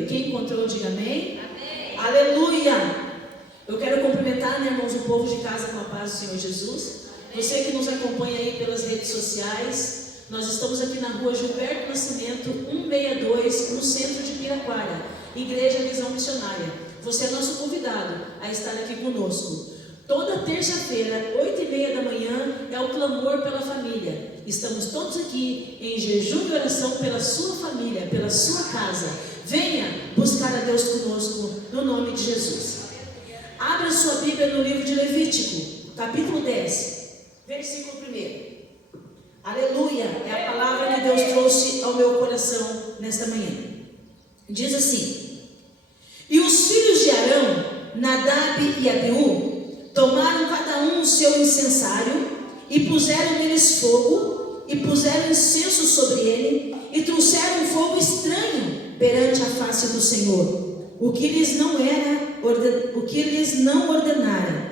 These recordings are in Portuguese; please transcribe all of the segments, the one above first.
Bíblia. Quem encontrou, diga amém. Amém. Aleluia. Eu quero cumprimentar, né, irmãos, o povo de casa com a paz do Senhor Jesus. Você que nos acompanha aí pelas redes sociais, nós estamos aqui na rua Gilberto Nascimento, 162, no centro de Piraquara, Igreja Visão Missionária. Você é nosso convidado a estar aqui conosco. Toda terça-feira, 8h30 da manhã, é o clamor pela família. Estamos todos aqui em jejum e oração pela sua família, pela sua casa. Venha buscar a Deus conosco, no nome de Jesus. Abra sua Bíblia no livro de Levítico, capítulo 10, versículo 1. Aleluia, é a palavra que Deus trouxe ao meu coração nesta manhã. Diz assim: e os filhos de Arão, Nadab e Abiú, tomaram cada um o seu incensário e puseram neles fogo, e puseram incenso sobre ele, e trouxeram um fogo estranho perante a face do Senhor, o que lhes não ordenara.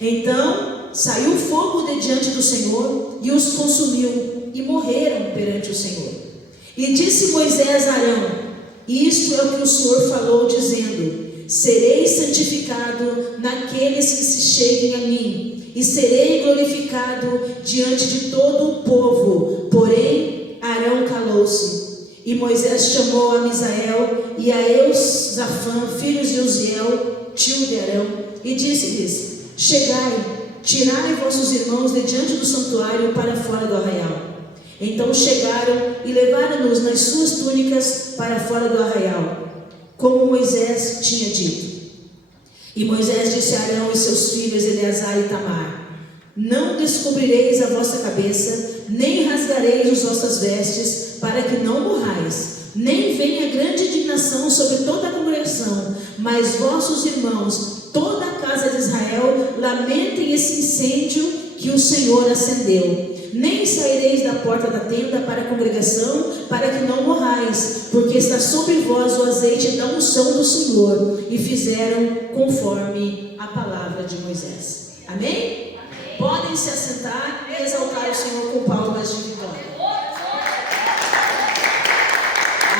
Então saiu fogo de diante do Senhor e os consumiu, e morreram perante o Senhor. E disse Moisés a Arão: isto é o que o Senhor falou, dizendo: serei santificado naqueles que se cheguem a mim, e serei glorificado diante de todo o povo. Porém Arão calou-se. E Moisés chamou a Misael e a Eusafã, filhos de Uziel, tio de Arão, e disse-lhes: chegai, tirai vossos irmãos de diante do santuário para fora do arraial. Então chegaram e levaram-nos nas suas túnicas para fora do arraial, como Moisés tinha dito. E Moisés disse a Arão e seus filhos Eleazar e Tamar: não descobrireis a vossa cabeça, nem rasgareis as vossas vestes, para que não morrais, nem venha grande indignação sobre toda a congregação, mas vossos irmãos, toda a casa de Israel, lamentem esse incêndio que o Senhor acendeu. Nem saireis da porta da tenda para a congregação, para que não morrais, porque está sobre vós o azeite da unção do Senhor. E fizeram conforme a palavra de Moisés. Amém? Amém. Podem se assentar e exaltar o Senhor com palmas de vitória.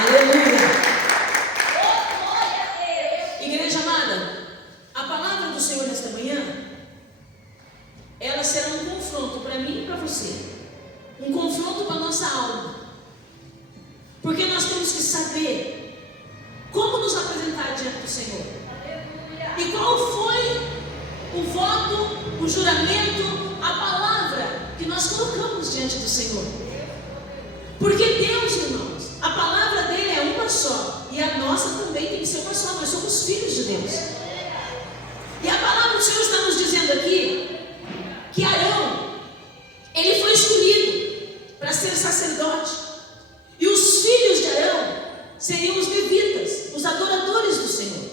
Aleluia. Igreja amada, a palavra do Senhor nesta manhã, ela será um confronto para mim e para você, um confronto para a nossa alma, porque nós temos que saber como nos apresentar diante do Senhor. E qual foi o voto, o juramento, a palavra que nós colocamos diante do Senhor. Porque Deus, irmãos, a palavra dele é uma só, e a nossa também tem que ser uma só. Nós somos filhos de Deus. E a palavra do Senhor está nos dizendo aqui que Arão, ele foi escolhido para ser sacerdote, e os filhos de Arão seriam os levitas, os adoradores do Senhor.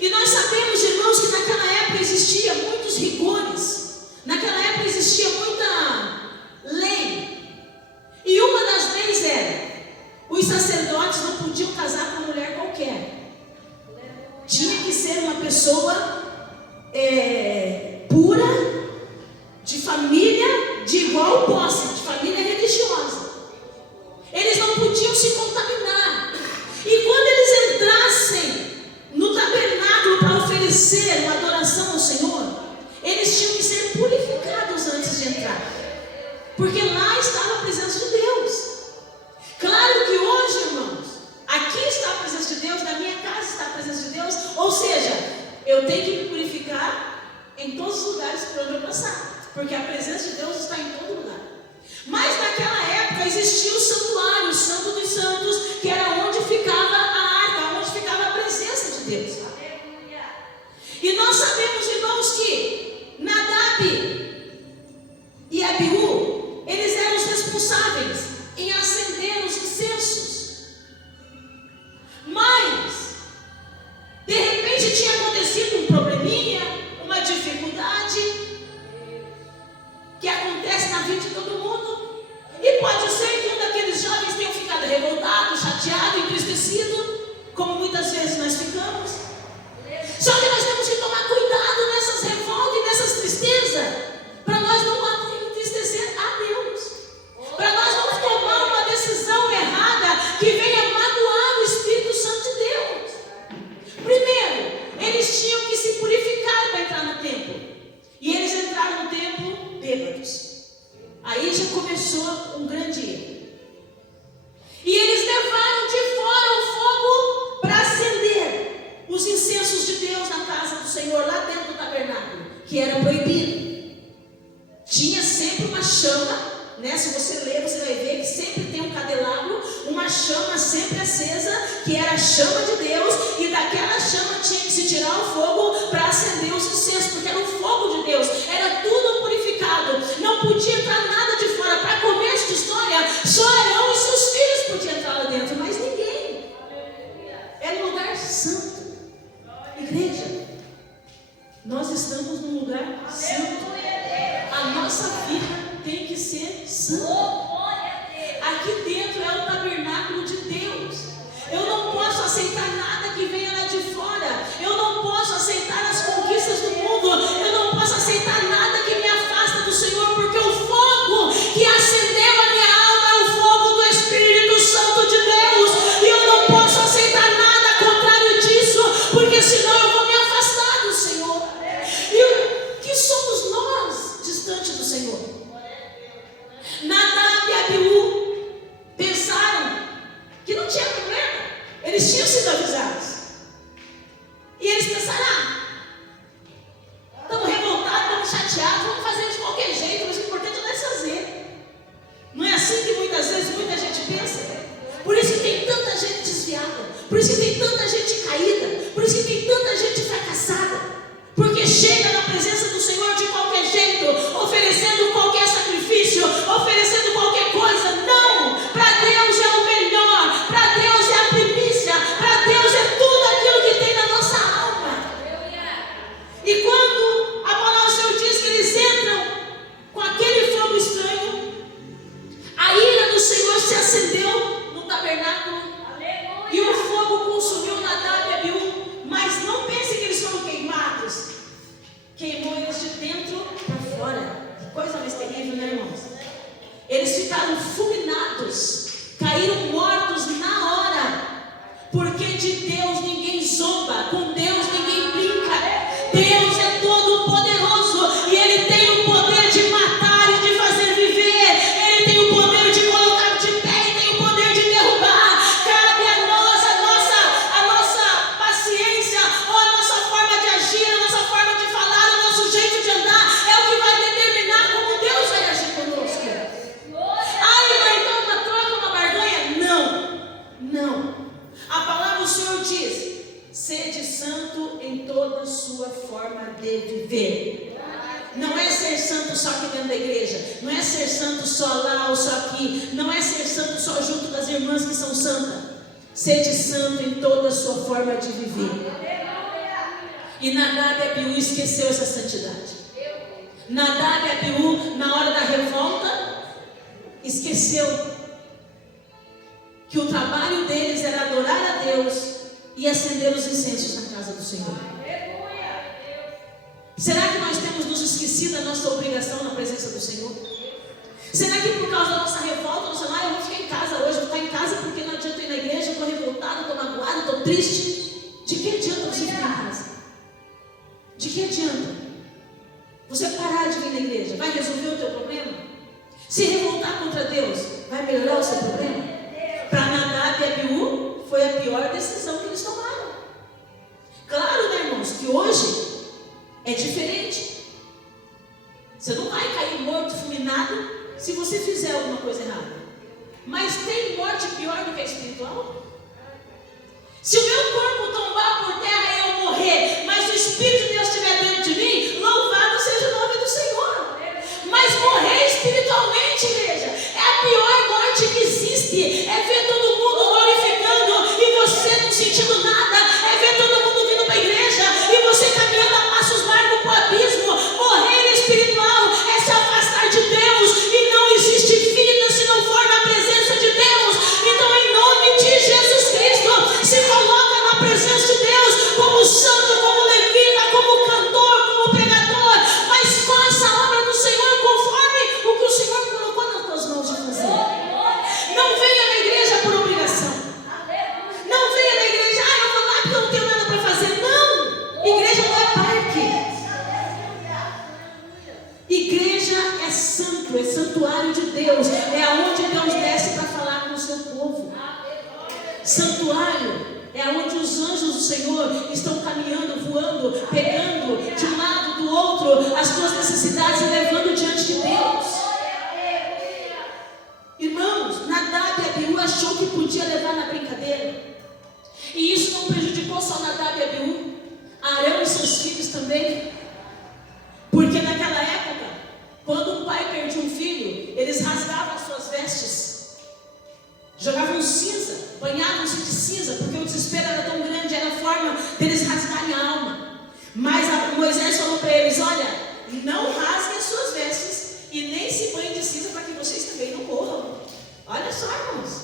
E nós sabemos, irmãos, que naquela época existia muitos rigores, naquela época existia muita lei, e uma das leis era: os sacerdotes não podiam casar com uma mulher qualquer, tinha que ser uma pessoa pura, de família de igual posse, de família religiosa. Eles não podiam se contaminar. E quando eles entrassem no tabernáculo para oferecer uma adoração ao Senhor, eles tinham que ser purificados antes de entrar, porque lá estava a presença de Deus. Claro que hoje, irmãos, aqui está a presença de Deus, na minha casa está a presença de Deus, ou seja, eu tenho que me purificar em todos os lugares por onde eu passar, porque a presença de Deus está em todo lugar. Mas naquela época existia o santuário, o Santo dos Santos, que era onde ficava a arca, onde ficava a presença de Deus. E nós sabemos, irmãos, que Nadab e Abiú, eles eram os responsáveis em acender os incensos. Mas de repente tinha acontecido um probleminha, uma dificuldade que acontece na vida de todo mundo, e pode ser que um daqueles jovens tenha ficado revoltado, chateado, entristecido, como muitas vezes nós ficamos. Só que nós temos que tomar cuidado nessas revoltas e nessas tristezas, para nós não entristecer a Deus, para nós não tomar uma decisão errada que venha magoar o Espírito Santo que era a chama de Deus, e daquela chama tinha que se tirar o fogo para acender os incensos, porque era o fogo de Deus, era tudo purificado, não podia entrar nada de fora. Para começo de história, só Arão e seus filhos podiam entrar lá dentro, mas ninguém. Era um lugar santo. Igreja, nós estamos num lugar santo. A nossa vida tem que ser santa. Aqui dentro é o tabernáculo de Deus. Eu não posso aceitar nada que venha lá de fora. Eu não posso aceitar as conquistas do mundo. Eu não posso aceitar nada que me afasta do Senhor, porque o fogo que acendeu a minha alma é o fogo do Espírito Santo de Deus. E eu não posso aceitar nada contrário disso, porque senão eu vou me afastar do Senhor. E o que somos nós distante do Senhor? Nadab e Abiú pensaram que não tinha problema. Eles tinham sido avisados. E eles pensaram: estamos revoltados, estamos chateados, vamos fazer de qualquer jeito, mas o importante é nós fazer. Não é assim que muitas vezes muita gente pensa? Por isso que tem tanta gente desviada, por isso que tem tanta gente caída, por isso que tem tanta gente fracassada, porque chega na presença do Senhor de qualquer jeito, oferecendo qualquer sacrifício, oferecendo qualquer coisa. Não! Para Deus é o melhor, para Deus é a primícia, para Deus é tudo aquilo que tem na nossa alma. E quando a palavra do Senhor diz que eles entram com aquele fogo estranho, a ira do Senhor se acendeu no tabernáculo e o fogo consumiu Nadab e Abiú. Mas não pense que eles foram queimados. Queimou eles de dentro para fora. Que coisa mais terrível, né, irmãos? Eles ficaram fulminados, caíram mortos na hora, porque de Deus ninguém zomba, com Deus ninguém brinca. Deus é todo poderoso e Ele tem o poder de matar e de fazer viver. Ele tem o poder de colocar de pé e tem o poder de derrubar. Cabe a nós a nossa paciência, ou a nossa forma de agir, a nossa forma de falar, o nosso jeito de andar, é o que vai determinar como Deus vai agir conosco. Então uma troca, uma barganha? Não. A palavra do Senhor diz: sede santo em toda a sua forma de viver. Não é ser santo só aqui dentro da igreja, não é ser santo só lá ou só aqui, não é ser santo só junto das irmãs que são santas. Sede santo em toda a sua forma de viver. E Nadab e Abiú esqueceu essa santidade. Nadab e Abiú, na hora da revolta, esqueceu que o trabalho deles era adorar a Deus e acender os incensos na casa do Senhor. Será que nós temos nos esquecido da nossa obrigação na presença do Senhor? Será que por causa da nossa revolta, nós falamos: eu vou ficar em casa hoje, eu vou ficar em casa porque não adianta ir na igreja, eu estou revoltado, estou magoado, estou triste. De que adianta você ficar em casa? De que adianta você parar de vir na igreja? Vai resolver o teu problema? Se revoltar contra Deus, vai melhorar o seu problema? Para Nadab e Abiú, foi a pior decisão que eles tomaram. Claro, né, irmãos, que hoje é diferente. Você não vai cair morto, fulminado, se você fizer alguma coisa errada. Mas tem morte pior do que a espiritual? Se o meu corpo tombar por terra e eu morrer, mas o Espírito de Deus estiver dentro de mim, louvado seja o nome do Senhor. Mas morrer espiritualmente, igreja, é a pior morte que existe. É ver todo mundo glorificando e você não sentindo nada. É ver todo mundo vindo para a igreja e você caminhando a passos largos para o abismo. Morrer espiritual é se afastar de Deus, e não existe vida se não for na presença de Deus. Então, em nome de Jesus Cristo, se coloca na presença de Deus como santo, como levita, como cantor, como pregador, mas faça a obra do Senhor conforme o que o Senhor colocou nas tuas mãos de fazer. Não venha na igreja por obrigação. Não venha na igreja: eu vou lá porque eu não tenho nada para fazer. Não! Igreja não é parque. Igreja é santo, é santuário de Deus. É aonde Deus desce para falar com o seu povo. Santuário é onde os anjos do Senhor estão caminhando, voando, pegando de um lado, do outro, as tuas necessidades e levando diante de Deus. Irmãos, Nadab e Abiú achou que podia levar na brincadeira. filhos também. Porque naquela época, quando um pai perdia um filho, eles rasgavam as suas vestes, jogavam cinza, banhavam-se de cinza, porque o desespero era tão grande, era a forma deles rasgarem a alma. Mas Moisés falou para eles: olha, não rasguem as suas vestes e nem se banhem de cinza, para que vocês também não morram. Olha só, irmãos,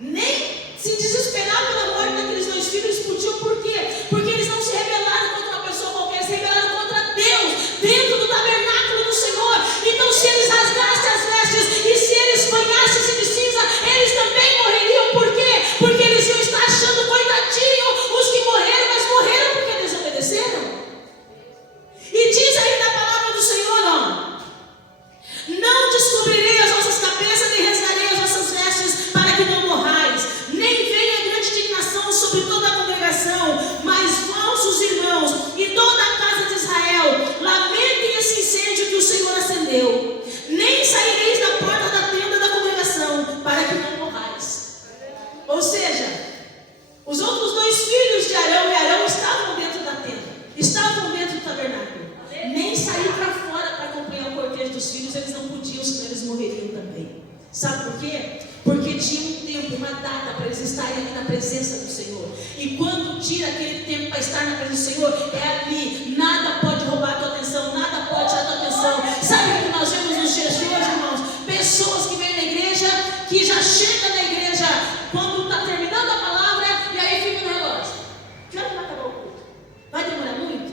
nem se desesperar pela morte daqueles dois filhos eles podiam. Por quê? Porque eles não se rebelaram contra uma pessoa qualquer, se rebelaram contra Deus, dentro do tabernáculo do Senhor. Então, se eles rasgassem as vestes e se eles banhassem-se de cinza, eles também morreriam. Por quê? Porque eles iam estar achando coitadinho os que morreram, mas morreram porque desobedeceram. E diz aí na palavra do Senhor, ó: não descobrirei as vossas cabeças, nem rasgarei as vossas vestes, para que não morrais, nem venha grande indignação sobre toda a congregação, mas vossos irmãos e toda a casa de Israel lamentem esse incêndio que o Senhor acendeu. Nem saireis da porta da tenda da congregação, para que não morrais. Ou seja, os outros dois filhos de Arão e Arão estavam dentro da tenda, estavam dentro do tabernáculo. Nem sair para fora para acompanhar o cortejo dos filhos eles não podiam, senão eles morreriam também. Sabe por quê? Porque tinha um tempo, uma data para eles estarem ali na presença do Senhor. E quando tira aquele tempo para estar na presença do Senhor, é ali. Nada pode roubar a tua atenção, nada pode tirar a tua atenção. Sabe o que nós vemos nos dias de hoje, irmãos? Pessoas que vêm na igreja, que já chegam na igreja quando está terminando a palavra, e aí fica no relógio: que hora vai acabar o culto? Vai demorar muito?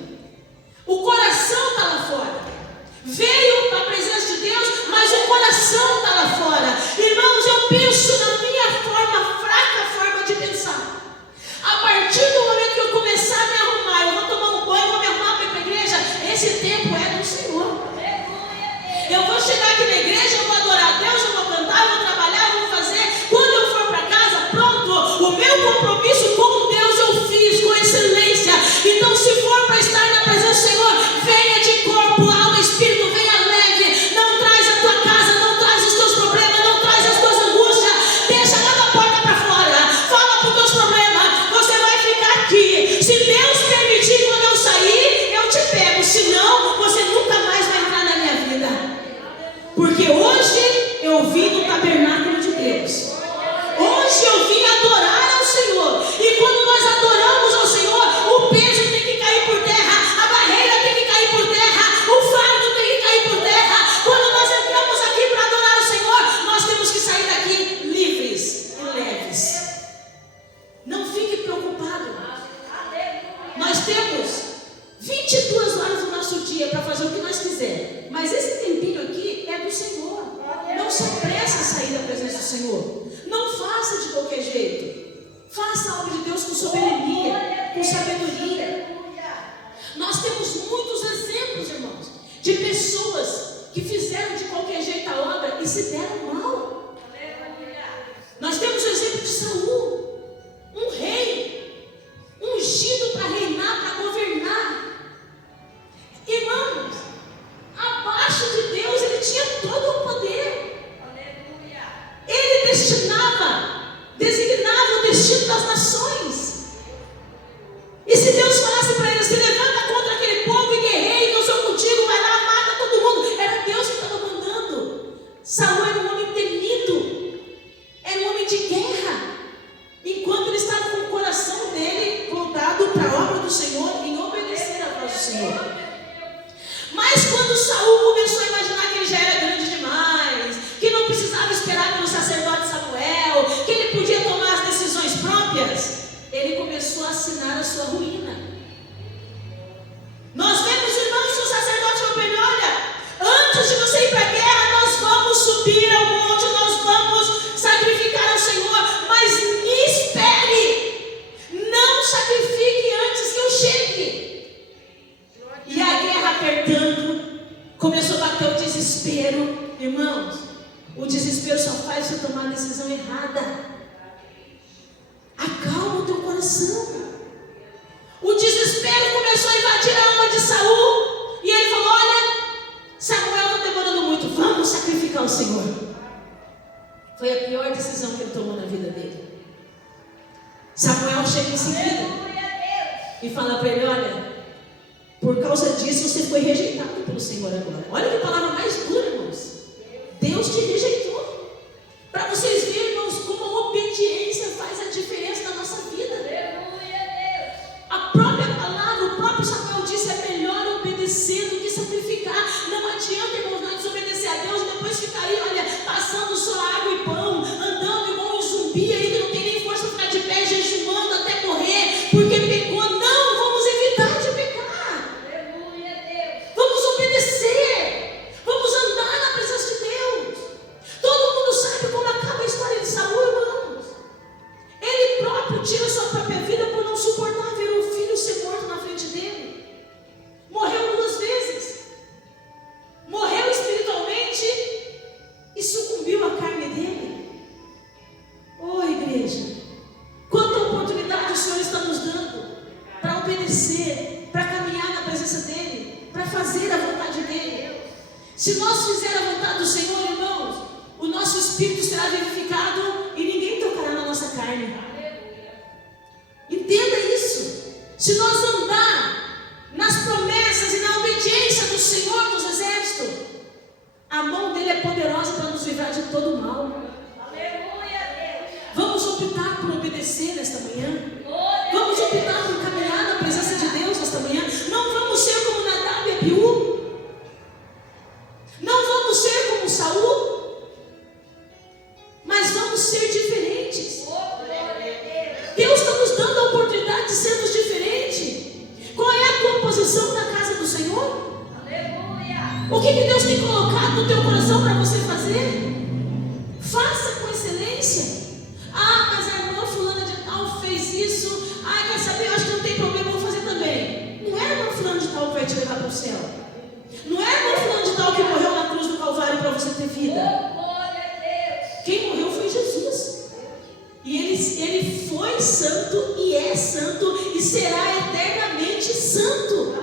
O coração está lá fora. Veio para a presença de Deus, mas o coração está lá fora. Irmãos, eu penso na minha fraca forma de pensar. A partir do momento que eu começar a me arrumar, eu vou tomar um banho, vou me arrumar para ir para a igreja, esse tempo é do Senhor. Eu vou chegar aqui na igreja, eu vou adorar a Deus, eu vou cantar, eu vou trabalhar, eu vou fazer. Quando eu for para casa, pronto, o meu compromisso com Deus eu fiz com excelência. Então, se for para estar na presença do Senhor, venha de corpo, alma, espírito, venha leve. Não traz a tua casa, não traz os teus problemas, não traz as tuas angústias. Deixa lá da porta para fora. Fala para os teus problemas. Você vai ficar aqui. Se Deus permitir, quando eu sair, eu te pego. Senão, você nunca mais vai entrar na minha vida. Porque hoje eu vim no tabernáculo de Deus. Hoje eu vim adorar ao Senhor. E quando nós adoramos ao Senhor, o peso tem que cair por terra, a barreira tem que cair por terra, o fardo tem que cair por terra. Quando nós entramos aqui para adorar o Senhor, nós temos que sair daqui livres e leves. Não fique preocupado. Nós temos 22 horas do nosso dia para fazer o que nós quisermos, mas esse tempinho aqui é do Senhor. Não se apresse a sair da presença do Senhor. Não faça de qualquer jeito. Faça a obra de Deus com soberania, com sabedoria. Nós temos muitos exemplos, irmãos, de pessoas que fizeram de qualquer jeito a obra e se deram mal. Nós temos o exemplo de Saul, um rei, ungido para reinar, para governar. Irmãos, abaixo de Deus ele tinha todo o poder. Ele designava o destino das nações. E se Deus falasse para ele: se levanta contra aquele povo e guerreia, que eu sou contigo, vai lá, mata todo mundo. Era Deus que estava mandando. Saul era um homem temido, era um homem de guerra, enquanto ele estava com o coração dele voltado para a obra do Senhor, em obedecer à voz do Senhor. Mas quando Saul começou a imaginar que ele já era grande demais, que não precisava esperar pelo sacerdote Samuel, que ele podia tomar as decisões próprias, ele começou a assinar a sua ruína. Nós vemos, irmãos, que o sacerdote falou para ele: olha, antes de você ir para a guerra, nós vamos subir ao monte, nós vamos sacrificar ao Senhor, mas me espere, não sacrifique antes que eu chegue. E a guerra apertando, começou a bater o desespero. Irmãos, o desespero só faz você tomar a decisão errada. Acalma o teu coração. O desespero começou a invadir a alma de Saul, e ele falou: olha, Samuel está demorando muito, vamos sacrificar o Senhor. Foi a pior decisão que ele tomou na vida dele. Samuel chega em seguida e fala para ele: olha, Por causa disso você foi rejeitado pelo Senhor agora. Olha que palavra mais dura, irmãos. Deus te rejeitou. Para vocês verem, irmãos, como a obediência faz a diferença na nossa vida. A própria palavra, o próprio Samuel disse: é melhor obedecer do que sacrificar. Não adianta, irmãos, nós desobedecer a Deus e depois ficar aí, olha, passando só água e pão, andando igual um zumbi aí que não tem nem força para ficar de pé, jejuando até morrer, porque pecou. Não, vamos evitar de pecar. Vamos obedecer. Vamos andar na presença de Deus. Todo mundo sabe como acaba a história de Saul, irmãos. Ele próprio tira sua própria vida por não suportar ver o filho ser morto na frente dele. Morreu 2 vezes. Morreu espiritualmente e sucumbiu à carne dele. Ô igreja, quanta oportunidade o Senhor está nos dando para obedecer, para caminhar na presença dele, para fazer a vontade dele. Se nós fizermos a vontade do Senhor, irmãos, o nosso espírito será vivificado e ninguém tocará na nossa carne. Entenda isso. Se nós andar nas promessas e na obediência do Senhor dos Exércitos, a mão dele é poderosa para nos livrar de todo o mal. Vamos optar por obedecer nesta manhã. Vamos optar por caminhar na presença de Deus nesta manhã. Não vamos ser como Nadab e Abiú. Não vamos ser como Saul, mas vamos ser diferentes. Deus está nos dando a oportunidade de sermos diferentes. Qual é a tua posição na casa do Senhor? O que Deus tem colocado no teu coração para você fazer? Faça com excelência. Ah, mas a irmã fulana de tal fez isso. Ah, quer saber? Eu acho que não tem problema, eu vou fazer também. Não é a irmã fulana de tal que vai te levar para o céu. Não é a irmã fulana de tal que morreu na cruz do Calvário para você ter vida. Quem morreu foi Jesus. E ele foi santo e é santo e será eternamente santo.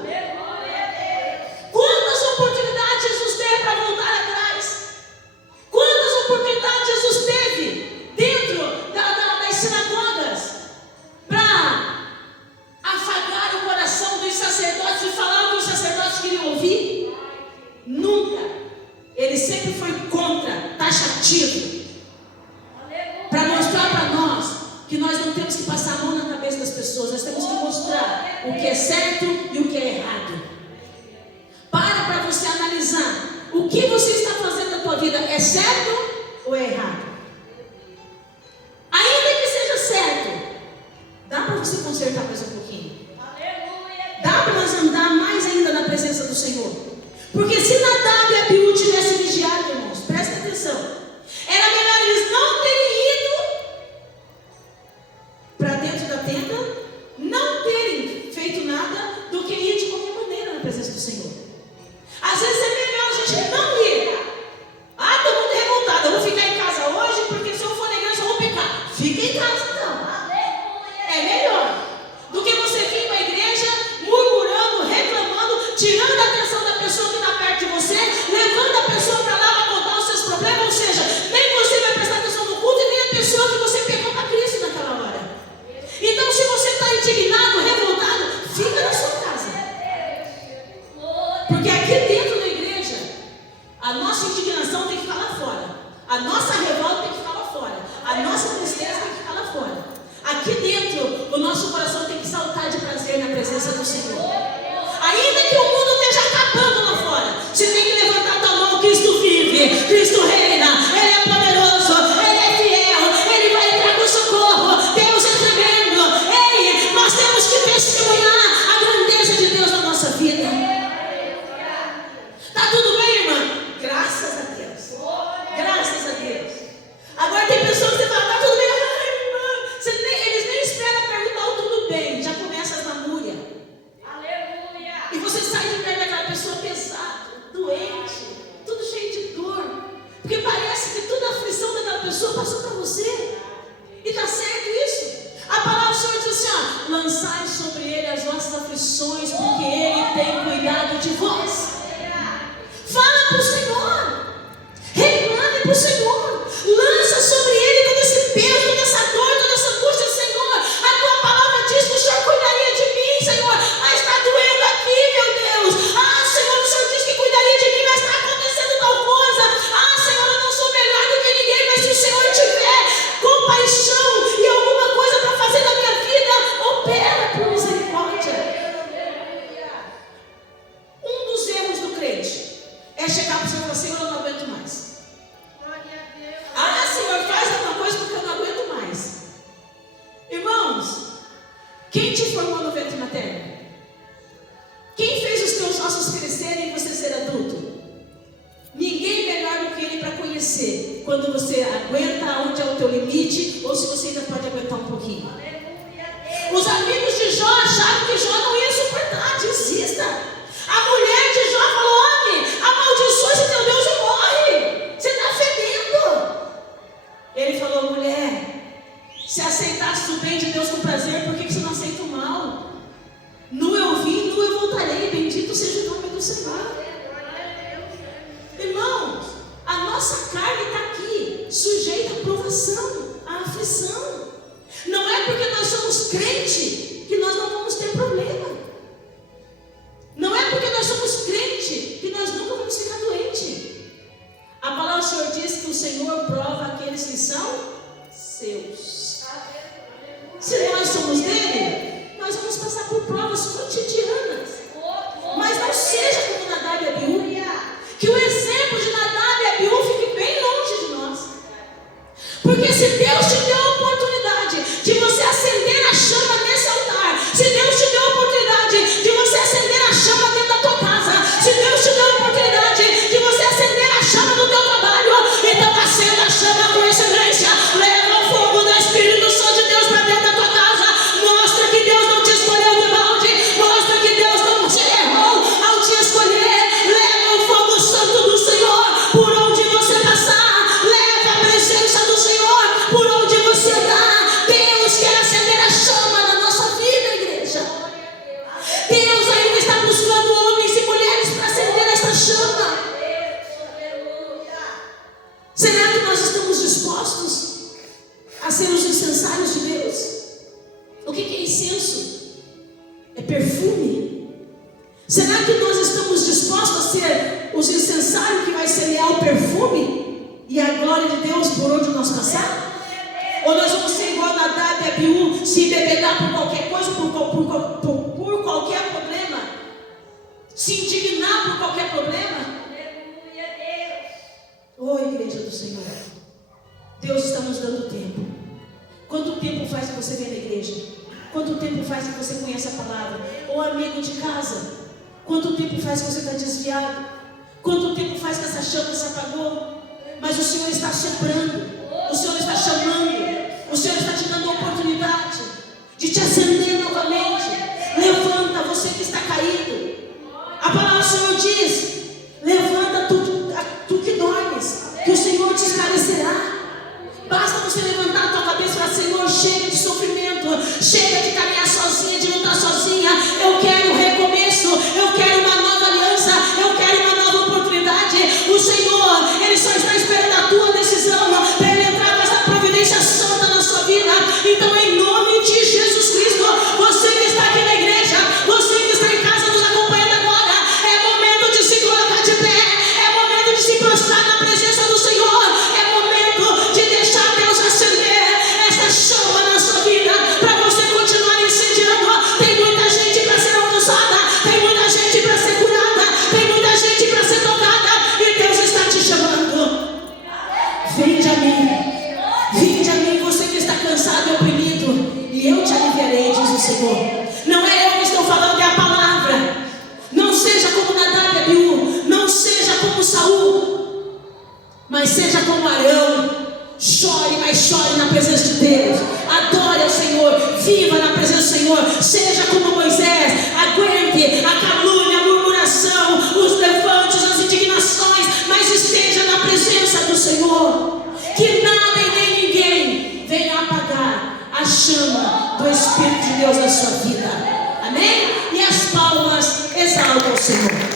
Quantas oportunidades Jesus teve para voltar atrás? Quantas oportunidades Jesus teve dentro das sinagogas para afagar o coração dos sacerdotes e falar o que os sacerdotes queriam ouvir? Nunca. Ele sempre foi contra, taxativo, para mostrar para nós que nós não temos que passar a mão na cabeça das pessoas. Nós temos que mostrar o que é certo e o que é errado. Para você analisar o que você está fazendo na tua vida, é certo ou é errado? Ainda que seja certo, dá para você consertar mais um pouquinho. Dá para nós andar mais ainda na presença do Senhor. Porque se Nadab e Abiú tivessem vigiado, irmãos, presta atenção, era melhor eles não terem ido para dentro da tenda, não terem feito nada, do que ir de qualquer maneira na presença do Senhor. Às vezes é melhor a gente não ir. Ah, estou muito revoltada, eu vou ficar em casa hoje, porque se eu for na igreja eu vou pecar. Fica em casa então. É melhor do que você vir para a igreja murmurando, reclamando, tirando a atenção da pessoa que está perto de você, levando a pessoa para lá para contar os seus problemas. Ou seja, nem você vai prestar atenção no culto e nem a pessoa que você pegou para Cristo naquela hora. Então, se você está indignado, revoltado, fica na sua casa. Porque aqui dentro da igreja, a nossa indignação tem que ficar lá fora. A nossa revolta tem que ficar lá fora. A nossa tristeza tem que ficar lá fora. Aqui dentro, o nosso coração tem que saltar de prazer na presença do Senhor. Ainda que o mundo esteja acabando lá fora, você tem que levantar a tua mão. Cristo vive, Cristo reina, Ele é poderoso, Ele é fiel, Ele vai entrar com socorro. Deus é tremendo. Ei, nós temos que testemunhar a grandeza de Deus na nossa vida. Tá tudo bem, irmã? Graças a Deus. Graças a Deus. Agora tem pessoas que falam, tá tudo bem. Ai, irmã, eles nem esperam perguntar o tudo bem. Já começa as lamúrias. Aleluia. E você sai de perto daquela pessoa pesada, doente, tudo cheio de dor. Porque parece que toda a aflição daquela pessoa passou para você. E tá certo isso? A palavra do Senhor diz assim, ó, lançai sobre Ele as vossas aflições, porque Ele tem cuidado de vós. Fala para o Senhor, reclame para o Senhor, lança sobre Ele todo esse peso, toda essa dor, toda essa angústia. Senhor, a Tua palavra diz que o Senhor cuidaria de mim, Senhor, mas está doendo aqui, meu Quem te formou no ventre materno? Quem fez os teus ossos crescerem e você ser adulto? Ninguém melhor do que ele para conhecer quando você aguenta onde é o teu limite ou se você ainda pode aguentar um pouquinho. Os amigos de Jó acharam que Jó não ia suportar, desista. A mulher de Jó falou: homem, amaldiçoa esse teu Deus e morre, você está fedendo. Ele falou: mulher, se aceitasse o bem de Deus com prazer, por que você não aceita o mal? Nu eu vim, nu eu voltarei, bendito seja o nome do Senhor. Irmãos, a nossa carne está aqui, sujeita à provação, à aflição. Não é porque nós somos crentes que nós não vamos ter problema. Não é porque nós somos crentes que nós nunca vamos ficar doentes. A palavra do Senhor diz que o Senhor prova aqueles que são seus. Se nós somos dele, nós vamos passar por provas cotidianas. Mas não seja como Nadab e Abiú. Que o exemplo de Nadab e Abiú fique bem longe de nós. Porque se Deus te deu a oportunidade de você acender a chama nesse altar, se Deus te deu a oportunidade de você acender a chama dentro da tua casa, se Deus te deu a oportunidade de você acender a chama do teu trabalho, então acenda a chama com excelência, leva o fogo do Espírito Santo de Deus para dentro da tua casa, mostra que Deus não te escolheu de balde, mostra que Deus não te errou ao te escolher, leva o fogo santo do Senhor por onde você passar, leva a presença do Senhor por onde você andar. Deus quer acender a chama na nossa vida, igreja. Deus ainda está buscando homens e mulheres para acender essa chama. Será que nós estamos dispostos a ser os incensários de Deus? O que é incenso? É perfume. Será que nós estamos dispostos a ser os incensários que vai semear o perfume e a glória de Deus por onde nós passar? Ou nós vamos ser igual Nadab e Abiú, se embebedar por qualquer coisa, por qualquer problema, se indignar por qualquer problema? Oh, igreja do Senhor, Deus está nos dando tempo. Quanto tempo faz que você vem na igreja? Quanto tempo faz que você conhece a palavra? Ou amigo de casa? Quanto tempo faz que você está desviado? Quanto tempo faz que essa chama se apagou? Mas o Senhor está soprando, o Senhor está chamando, o Senhor está te dando a oportunidade de te acender novamente. Levanta, você que está caído. A palavra do Senhor diz: levanta tu que dormes, que o Senhor te esclarecerá. Basta você levantar a tua cabeça e falar: Senhor, chega de sofrimento, chega de caminhar sozinha, de lutar sozinha. Eu quero recomeço, eu quero uma nova aliança, eu quero uma nova oportunidade. O Senhor, Ele só está esperando a tua decisão para Ele entrar com essa providência santa na sua vida. Então, em nome de Jesus Cristo, você que está aqui na igreja, você que está em casa nos acompanhando agora, é momento de se colocar de pé, é momento de se prostrar na presença do Senhor, é momento de deixar Deus acender essa chama na sua vida, para você continuar incendiando. Tem muita gente para ser alcançada, tem muita gente para ser curada, tem muita gente para ser tocada, e Deus está te chamando. Vinde a mim, você que está cansado e oprimido, e eu te aliviarei, diz o Senhor. Não é eu que estou falando, é a palavra. Não seja como Nadab e Abiú, não seja como Saul, mas seja como Arão. Chore, mas chore na presença de Deus. Adore ao Senhor, viva na presença do Senhor. Seja como Moisés, aguente a calúnia, a murmuração, os levantes, as indignações, mas esteja na presença do Senhor. Que nada e nem ninguém venha apagar a chama do Espírito de Deus na sua vida. Amém? E as palmas exaltam o Senhor.